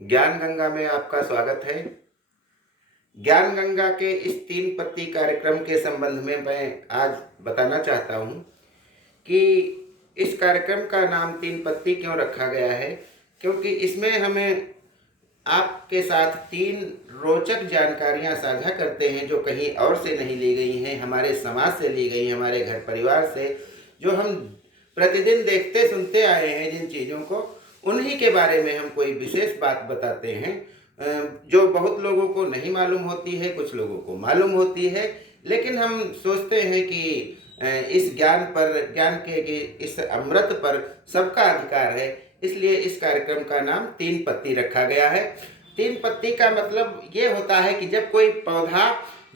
ज्ञान गंगा में आपका स्वागत है। ज्ञान गंगा के इस 3 पत्ती कार्यक्रम के संबंध में मैं आज बताना चाहता हूँ कि इस कार्यक्रम का नाम 3 पत्ती क्यों रखा गया है, क्योंकि इसमें हमें आपके साथ 3 रोचक जानकारियाँ साझा करते हैं जो कहीं और से नहीं ली गई हैं, हमारे समाज से ली गई, हमारे घर परिवार से, जो हम प्रतिदिन देखते सुनते आए हैं जिन चीज़ों को, उन्हीं के बारे में हम कोई विशेष बात बताते हैं जो बहुत लोगों को नहीं मालूम होती है, कुछ लोगों को मालूम होती है। लेकिन हम सोचते हैं कि इस ज्ञान पर, ज्ञान के इस अमृत पर सबका अधिकार है, इसलिए इस कार्यक्रम का नाम 3 पत्ती रखा गया है। 3 पत्ती का मतलब ये होता है कि जब कोई पौधा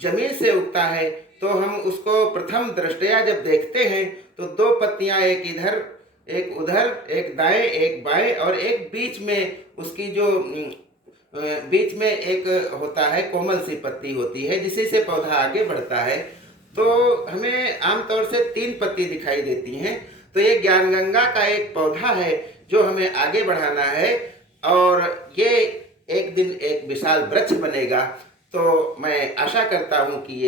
जमीन से उगता है तो हम उसको प्रथम दृष्टया जब देखते हैं तो 2 पत्तियां, एक इधर एक उधर, एक दाएं एक बाएं और एक बीच में उसकी जो बीच में एक होता है कोमल सी पत्ती होती है जिसी से पौधा आगे बढ़ता है। तो हमें आमतौर से 3 पत्ती दिखाई देती हैं। तो ये ज्ञान गंगा का एक पौधा है जो हमें आगे बढ़ाना है और ये एक दिन एक विशाल वृक्ष बनेगा। तो मैं आशा करता हूँ कि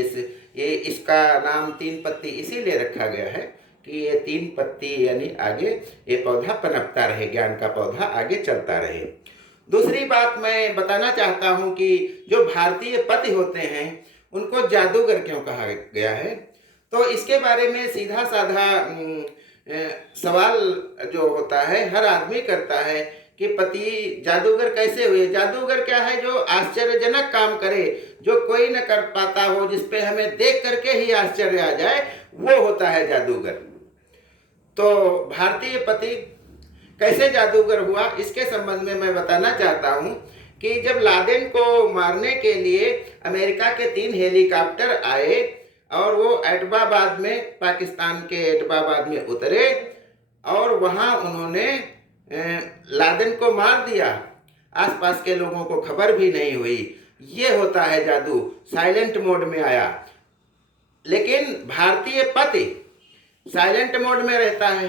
ये इसका नाम 3 पत्ती इसीलिए रखा गया है कि ये 3 पत्ती यानी आगे ये पौधा पनपता रहे, ज्ञान का पौधा आगे चलता रहे। दूसरी बात मैं बताना चाहता हूँ कि जो भारतीय पति होते हैं उनको जादूगर क्यों कहा गया है। तो इसके बारे में सीधा साधा सवाल जो होता है हर आदमी करता है कि पति जादूगर कैसे हुए। जादूगर क्या है? जो आश्चर्यजनक काम करे, जो कोई न कर पाता हो, जिसपे हमें देख करके ही आश्चर्य आ जाए, वो होता है जादूगर। तो भारतीय पति कैसे जादूगर हुआ, इसके संबंध में मैं बताना चाहता हूं कि जब लादेन को मारने के लिए अमेरिका के 3 हेलीकॉप्टर आए और वो एटबाबाद में, पाकिस्तान के एटबाबाद में उतरे और वहां उन्होंने लादेन को मार दिया, आसपास के लोगों को खबर भी नहीं हुई। ये होता है जादू, साइलेंट मोड में आया। लेकिन भारतीय पति साइलेंट मोड में रहता है,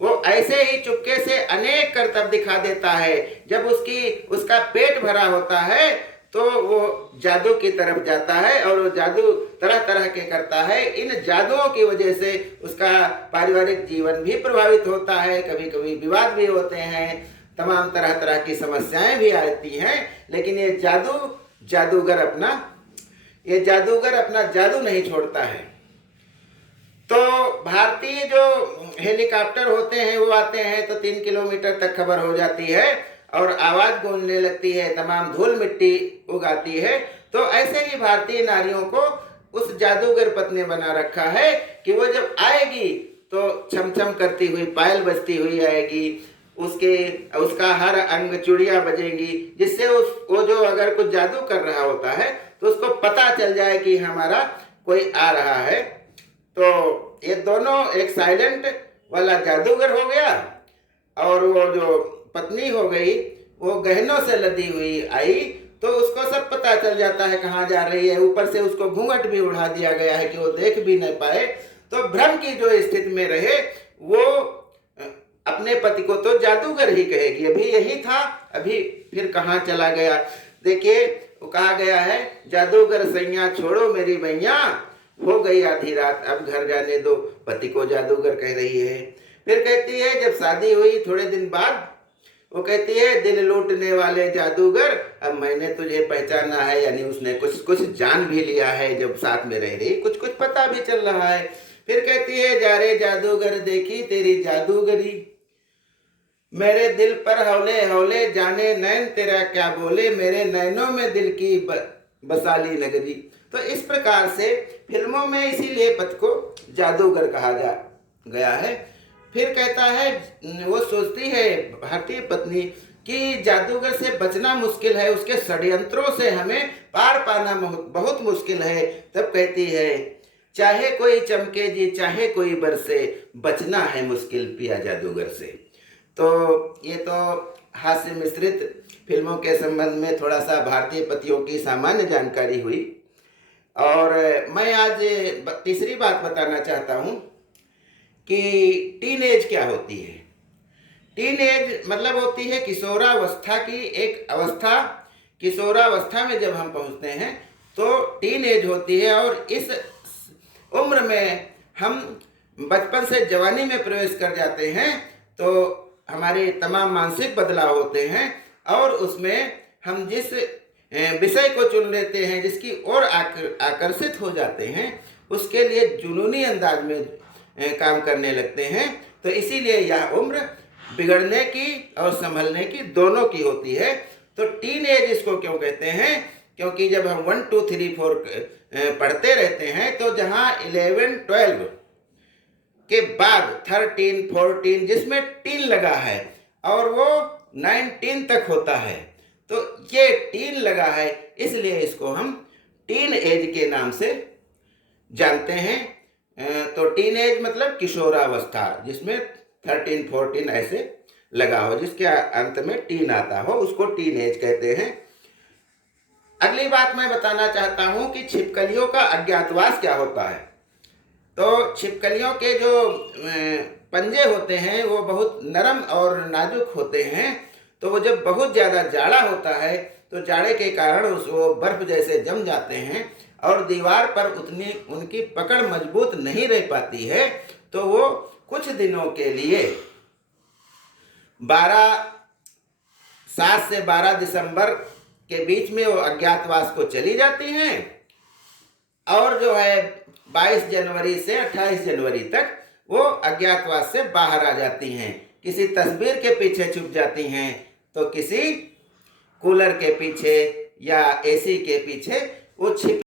वो ऐसे ही चुपके से अनेक करतब दिखा देता है। जब उसका पेट भरा होता है तो वो जादू की तरफ जाता है और वो जादू तरह तरह के करता है। इन जादुओं की वजह से उसका पारिवारिक जीवन भी प्रभावित होता है, कभी कभी विवाद भी होते हैं, तमाम तरह तरह की समस्याएं भी आती हैं। लेकिन ये जादूगर अपना जादू नहीं छोड़ता है। तो भारतीय जो हेलीकॉप्टर होते हैं वो आते हैं तो 3 किलोमीटर तक खबर हो जाती है और आवाज गूंजने लगती है, तमाम धूल मिट्टी उगाती है। तो ऐसे ही भारतीय नारियों को उस जादूगर पत्नी ने बना रखा है कि वो जब आएगी तो छमछम करती हुई, पायल बजती हुई आएगी, उसका हर अंग चूड़ियां बजेंगी, जिससे वो जो अगर कुछ जादू कर रहा होता है तो उसको पता चल जाए कि हमारा कोई आ रहा है। तो ये दोनों, एक साइलेंट वाला जादूगर हो गया और वो जो पत्नी हो गई वो गहनों से लदी हुई आई, तो उसको सब पता चल जाता है कहाँ जा रही है। ऊपर से उसको घूंघट भी उड़ा दिया गया है कि वो देख भी नहीं पाए। तो भ्रम की जो स्थिति में रहे वो अपने पति को तो जादूगर ही कहेगी, अभी यही था, अभी फिर कहाँ चला गया। देखिए वो कहा गया है, जादूगर सैया छोड़ो मेरी मैया, हो गई आधी रात अब घर जाने दो, पति को जादूगर कह रही है। फिर कहती है जब शादी हुई थोड़े दिन बाद, वो कहती है दिल लूटने वाले जादूगर अब मैंने तुझे पहचाना है, यानी उसने कुछ कुछ जान भी लिया है, जब साथ में रह रही कुछ कुछ पता भी चल रहा है। फिर कहती है जा रे जादूगर देखी तेरी जादूगरी, मेरे दिल पर हौले हौले जाने नैन तेरा क्या बोले, मेरे नैनों में दिल की बसाली नगरी। तो इस प्रकार से फिल्मों में इसीलिए पति को जादूगर कहा जा गया है। फिर कहता है, वो सोचती है भारतीय पत्नी कि जादूगर से बचना मुश्किल है, उसके षड्यंत्रों से हमें पार पाना बहुत मुश्किल है। तब कहती है चाहे कोई चमके जी चाहे कोई बरसे, बचना है मुश्किल पिया जादूगर से। तो ये तो हास्य मिश्रित फिल्मों के संबंध में थोड़ा सा भारतीय पतियों की सामान्य जानकारी हुई। और मैं आज तीसरी बात बताना चाहता हूँ कि टीनेज क्या होती है। टीन एज मतलब होती है किशोरावस्था की एक अवस्था। किशोरावस्था में जब हम पहुंचते हैं तो टीन एज होती है, और इस उम्र में हम बचपन से जवानी में प्रवेश कर जाते हैं तो हमारे तमाम मानसिक बदलाव होते हैं, और उसमें हम जिस विषय को चुन लेते हैं, जिसकी ओर आकर्षित हो जाते हैं, उसके लिए जुनूनी अंदाज में काम करने लगते हैं। तो इसीलिए यह उम्र बिगड़ने की और संभलने की दोनों की होती है। तो टीन एज इसको क्यों कहते हैं? क्योंकि जब हम 1 2 3 4 पढ़ते रहते हैं तो जहाँ 11 12 के बाद 13 14 जिसमें टीन लगा है और वो 19 तक होता है, तो ये टीन लगा है, इसलिए इसको हम टीन एज के नाम से जानते हैं। तो टीन एज मतलब किशोरावस्था, जिसमें 13 14 ऐसे लगा हो, जिसके अंत में टीन आता हो, उसको टीन एज कहते हैं। अगली बात मैं बताना चाहता हूं कि छिपकलियों का अज्ञातवास क्या होता है। तो छिपकलियों के जो पंजे होते हैं वो बहुत नरम और नाजुक होते हैं। तो वो जब बहुत ज़्यादा जाड़ा होता है तो जाड़े के कारण वो बर्फ जैसे जम जाते हैं और दीवार पर उतनी उनकी पकड़ मजबूत नहीं रह पाती है। तो वो कुछ दिनों के लिए 7 से 12 दिसंबर के बीच में वो अज्ञातवास को चली जाती हैं, और जो है 22 जनवरी से 28 जनवरी तक वो अज्ञातवास से बाहर आ जाती हैं। किसी तस्वीर के पीछे छुप जाती हैं, तो किसी कूलर के पीछे या एसी के पीछे वो छिप